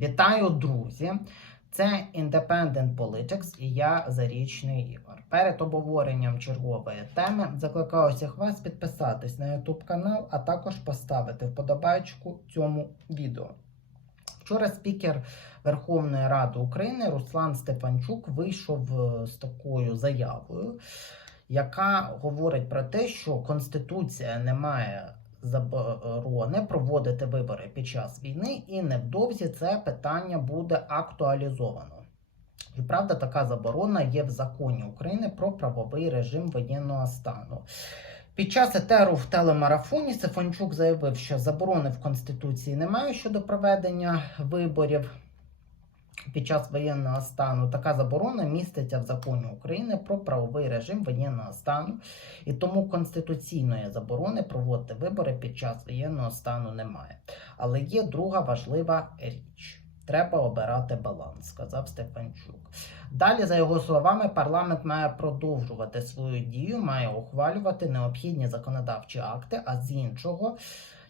Вітаю, друзі! Це Independent Politics і я Зарічний Ігор. Перед обговоренням чергової теми закликаю всіх вас підписатись на YouTube канал, а також поставити вподобайку цьому відео. Вчора спікер Верховної Ради України Руслан Стефанчук вийшов е, з такою заявою, яка говорить про те, що Конституція не має заборони проводити вибори під час війни, і невдовзі це питання буде актуалізовано. І правда, така заборона є в законі України про правовий режим воєнного стану. Під час етеру в телемарафоні Сефончук заявив, що заборони в Конституції немає щодо проведення виборів під час воєнного стану. Така заборона міститься в законі України про правовий режим воєнного стану, і тому конституційної заборони проводити вибори під час воєнного стану немає. Але є друга важлива річ. Треба обирати баланс, сказав Стефанчук. Далі, за його словами, парламент має продовжувати свою дію, має ухвалювати необхідні законодавчі акти, а з іншого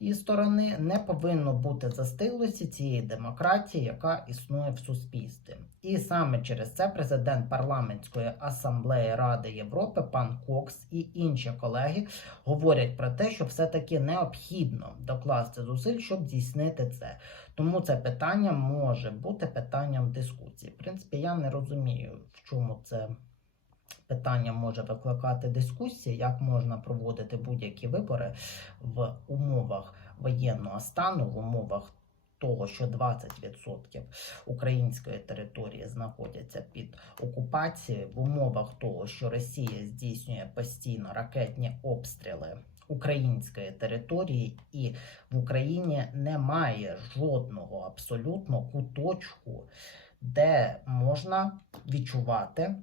і сторони не повинно бути застиглості цієї демократії, яка існує в суспільстві. І саме через це президент парламентської асамблеї Ради Європи, пан Кокс і інші колеги говорять про те, що все-таки необхідно докласти зусиль, щоб здійснити це. Тому це питання може бути питанням дискусії. В принципі, я не розумію, в чому це питання може викликати дискусії, як можна проводити будь-які вибори в умовах воєнного стану, в умовах того, що 20% української території знаходяться під окупацією, в умовах того, що Росія здійснює постійно ракетні обстріли української території, і в Україні немає жодного абсолютно куточку, де можна відчувати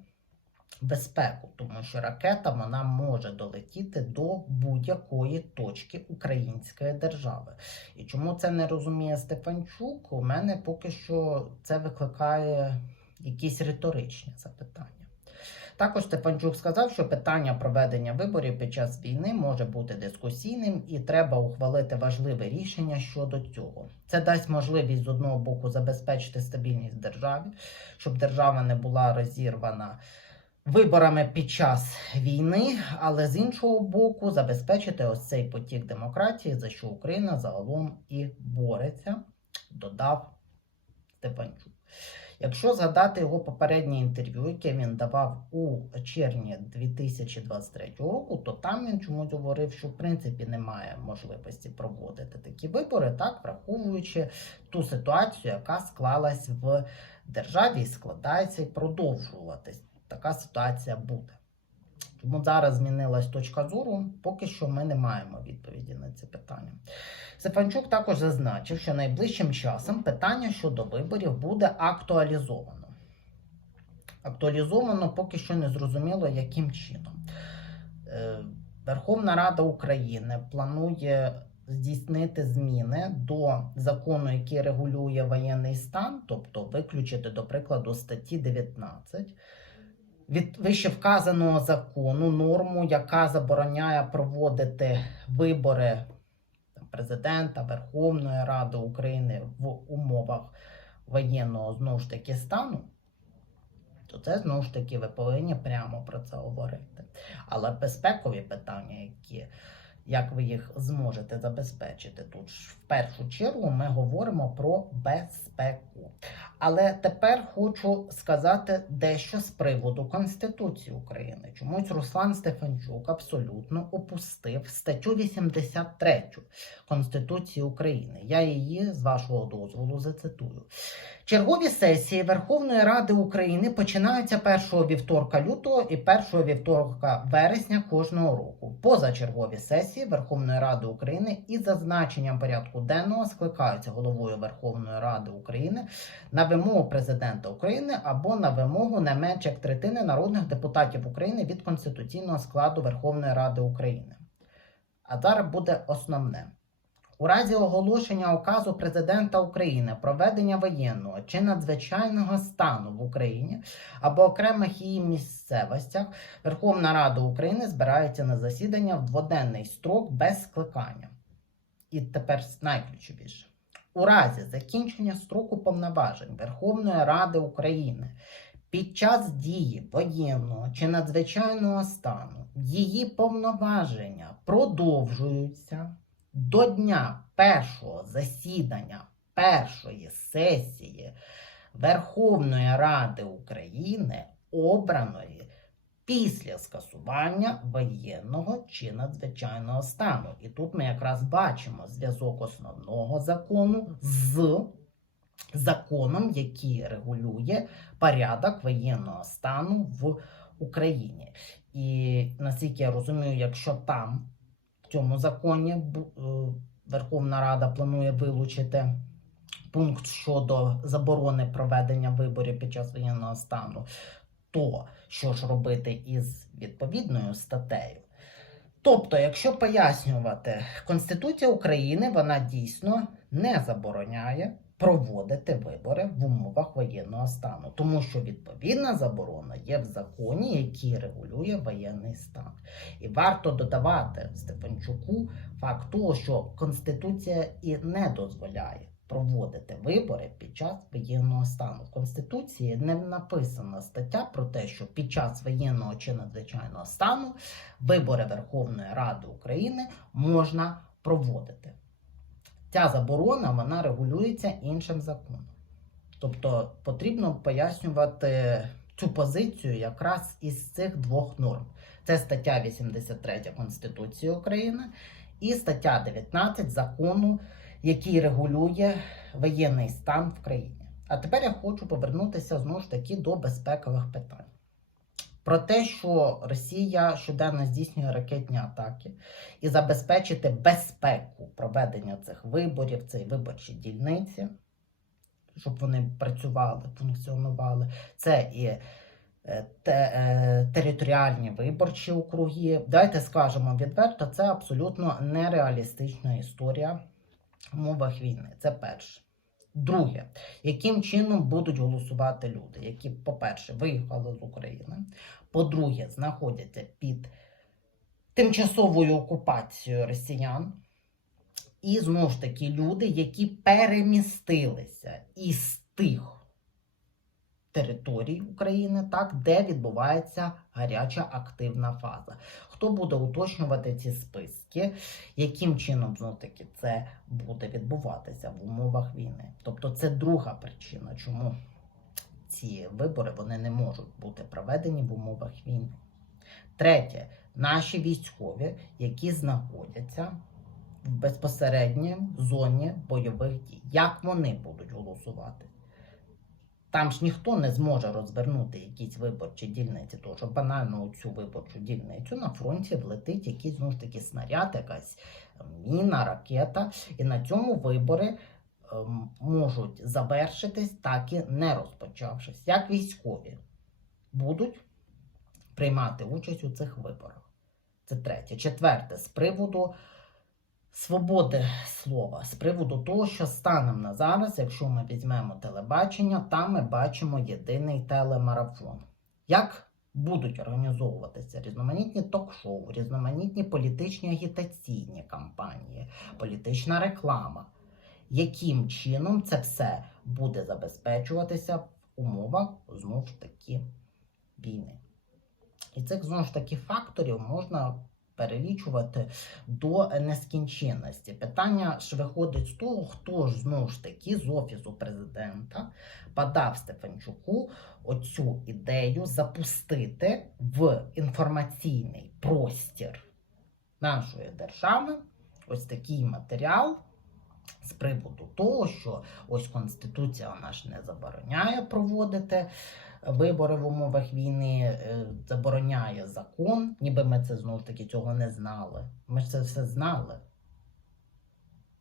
безпеку, тому що ракета вона може долетіти до будь-якої точки української держави. І чому це не розуміє Стефанчук? У мене поки що це викликає якісь риторичні запитання. Також Стефанчук сказав, що питання проведення виборів під час війни може бути дискусійним і треба ухвалити важливе рішення щодо цього. Це дасть можливість з одного боку забезпечити стабільність державі, щоб держава не була розірвана виборами під час війни, але з іншого боку, забезпечити ось цей потік демократії, за що Україна загалом і бореться, додав Степанчук. Якщо згадати його попереднє інтерв'ю, яке він давав у червні 2023 року, то там він чомусь говорив, що в принципі немає можливості проводити такі вибори, так враховуючи ту ситуацію, яка склалась в державі і складається і продовжуватись така ситуація буде. Тому зараз змінилась точка зору, поки що ми не маємо відповіді на це питання. Стефанчук також зазначив, що найближчим часом питання щодо виборів буде актуалізовано. Актуалізовано поки що не зрозуміло, яким чином. Е, Верховна Рада України планує здійснити зміни до закону, який регулює воєнний стан, тобто виключити, до прикладу, статті 19 від вище вказаного закону норму, яка забороняє проводити вибори президента Верховної Ради України в умовах воєнного знову ж таки стану, то це знову ж таки ви повинні прямо про це говорити. Але безпекові питання, як ви їх зможете забезпечити тут в першу чергу ми говоримо про безпеку. Але тепер хочу сказати дещо з приводу Конституції України. Чомусь Руслан Стефанчук абсолютно опустив статтю 83 Конституції України. Я її з вашого дозволу зацитую. Чергові сесії Верховної Ради України починаються першого вівторка лютого і першого вівторка вересня кожного року. Позачергові сесії Верховної Ради України із зазначенням порядку денного скликаються головою Верховної Ради України на вимогу президента України або на вимогу не менше як третини народних депутатів України від конституційного складу Верховної Ради України. А зараз буде основне. У разі оголошення указу президента України про ведення воєнного чи надзвичайного стану в Україні або окремих її місцевостях Верховна Рада України збирається на засідання в дводенний строк без скликання. І тепер найключовіше. у разі закінчення строку повноважень Верховної Ради України під час дії воєнного чи надзвичайного стану її повноваження продовжуються до дня першого засідання першої сесії Верховної Ради України, обраної після скасування воєнного чи надзвичайного стану. І тут ми якраз бачимо зв'язок основного закону з законом, який регулює порядок воєнного стану в Україні. І наскільки я розумію, якщо там в цьому законі е, Верховна Рада планує вилучити пункт щодо заборони проведення виборів під час воєнного стану, то що ж робити із відповідною статтею? Тобто, якщо пояснювати, Конституція України вона дійсно не забороняє проводити вибори в умовах воєнного стану, тому що відповідна заборона є в законі, який регулює воєнний стан. І варто додавати Стефанчуку факт того, що Конституція і не дозволяє проводити вибори під час воєнного стану. В Конституції не написана стаття про те, що під час воєнного чи надзвичайного стану вибори Верховної Ради України можна проводити. Ця заборона вона регулюється іншим законом. Тобто потрібно пояснювати цю позицію якраз із цих двох норм. Це стаття 83 Конституції України і стаття 19 закону, який регулює воєнний стан в країні. А тепер я хочу повернутися знову ж таки до безпекових питань. Про те, що Росія щоденно здійснює ракетні атаки і забезпечити безпеку проведення цих виборів, цієї виборчі дільниці, щоб вони працювали, функціонували. Це і е, е, територіальні виборчі округи. Давайте скажемо відверто, це абсолютно нереалістична історія в умовах війни. Це перше. Друге, яким чином будуть голосувати люди, які, по-перше, виїхали з України, по-друге, знаходяться під тимчасовою окупацією росіян, і знову ж таки люди, які перемістилися із тих територій України, так, де відбувається гаряча активна фаза. Хто буде уточнювати ці списки, яким чином знов таки це буде відбуватися в умовах війни? Тобто це друга причина, чому ці вибори вони не можуть бути проведені в умовах війни. Третє, наші військові, які знаходяться в безпосередній зоні бойових дій, як вони будуть голосувати? Там ж ніхто не зможе розвернути якісь виборчі дільниці, тому що банально у цю виборчу дільницю на фронті влетить якийсь знову ж таки снаряд, якась міна, ракета, і на цьому вибори ем, можуть завершитись, так і не розпочавшись. Як військові будуть приймати участь у цих виборах? Це третє. Четверте, з приводу свободи слова, з приводу того, що станом на зараз, якщо ми візьмемо телебачення, там ми бачимо єдиний телемарафон. Як будуть організовуватися різноманітні ток-шоу, різноманітні політичні агітаційні кампанії, політична реклама, яким чином це все буде забезпечуватися в умовах знову ж таки війни? І цих знову ж таки факторів можна перелічувати до нескінченності. Питання ж виходить з того, хто ж знову ж таки з офісу президента подав Стефанчуку оцю ідею запустити в інформаційний простір нашої держави ось такий матеріал. З приводу того, що ось Конституція вона не забороняє проводити вибори в умовах війни, е, забороняє закон, ніби ми це знову ж таки цього не знали. Ми ж це все знали.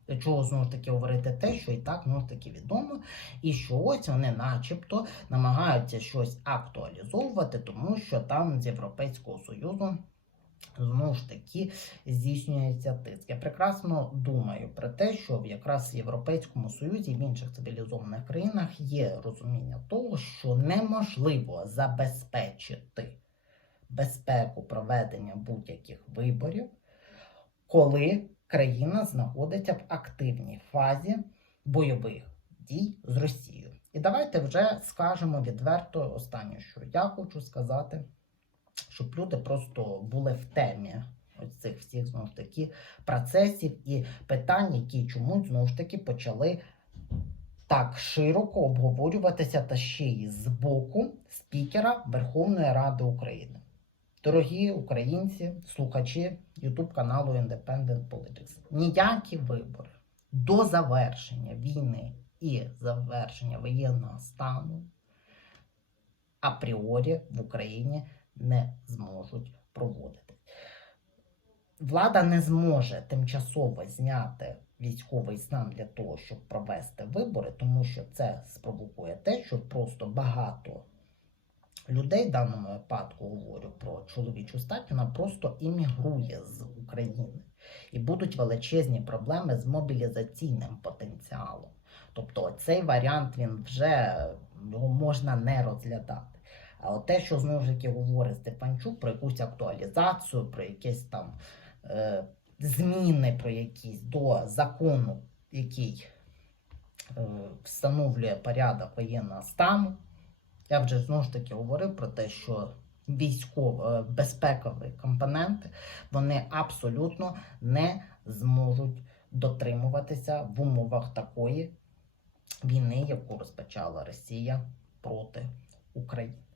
Для чого знову ж таки говорити те, що і так знову ж таки відомо, і що ось вони начебто намагаються щось актуалізовувати, тому що там з Європейського Союзу знову ж таки здійснюється тиск. Я прекрасно думаю про те, що якраз в Європейському Союзі в інших цивілізованих країнах є розуміння того, що неможливо забезпечити безпеку проведення будь-яких виборів, коли країна знаходиться в активній фазі бойових дій з Росією. І давайте вже скажемо відверто останнє, що я хочу сказати, щоб люди просто були в темі ось цих всіх знову ж таки процесів і питань, які чомусь знову ж таки почали так широко обговорюватися та ще й з боку спікера Верховної Ради України. Дорогі українці, слухачі YouTube каналу Independent Politics, ніякі вибори до завершення війни і завершення воєнного стану апріорі в Україні не зможуть проводити. Влада не зможе тимчасово зняти військовий стан для того, щоб провести вибори, тому що це спровокує те, що просто багато людей в даному випадку говорю про чоловічу стать, вона просто іммігрує з України. І будуть величезні проблеми з мобілізаційним потенціалом. Тобто цей варіант він вже його можна не розглядати. А те, що знову ж таки говорить Степанчук про якусь актуалізацію, про якісь там е, зміни, про якісь до закону, який е, встановлює порядок воєнного стану. Я вже знову ж таки говорив про те, що військово безпекові компоненти вони абсолютно не зможуть дотримуватися в умовах такої війни, яку розпочала Росія проти України.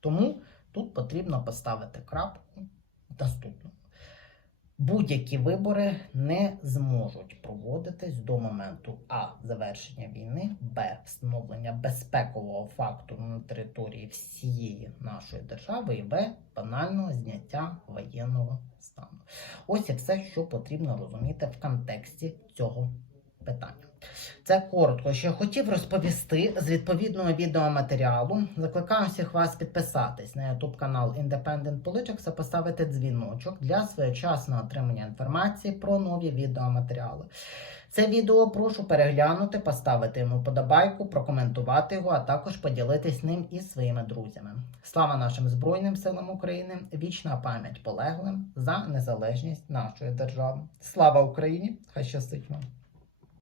Тому тут потрібно поставити крапку наступному. Будь-які вибори не зможуть проводитись до моменту А. Завершення війни, Б. Встановлення безпекового фактору на території всієї нашої держави, і В. Банального зняття воєнного стану. Ось і все, що потрібно розуміти в контексті цього питання. Це коротко, що я хотів розповісти з відповідного відеоматеріалу. Закликаю всіх вас підписатись на YouTube канал Independent Politics та поставити дзвіночок для своєчасного отримання інформації про нові відеоматеріали. Це відео прошу переглянути, поставити йому подобайку, прокоментувати його, а також поділитись ним із своїми друзями. Слава нашим Збройним силам України! Вічна пам'ять полеглим за незалежність нашої держави. Слава Україні! Хай щастить вам!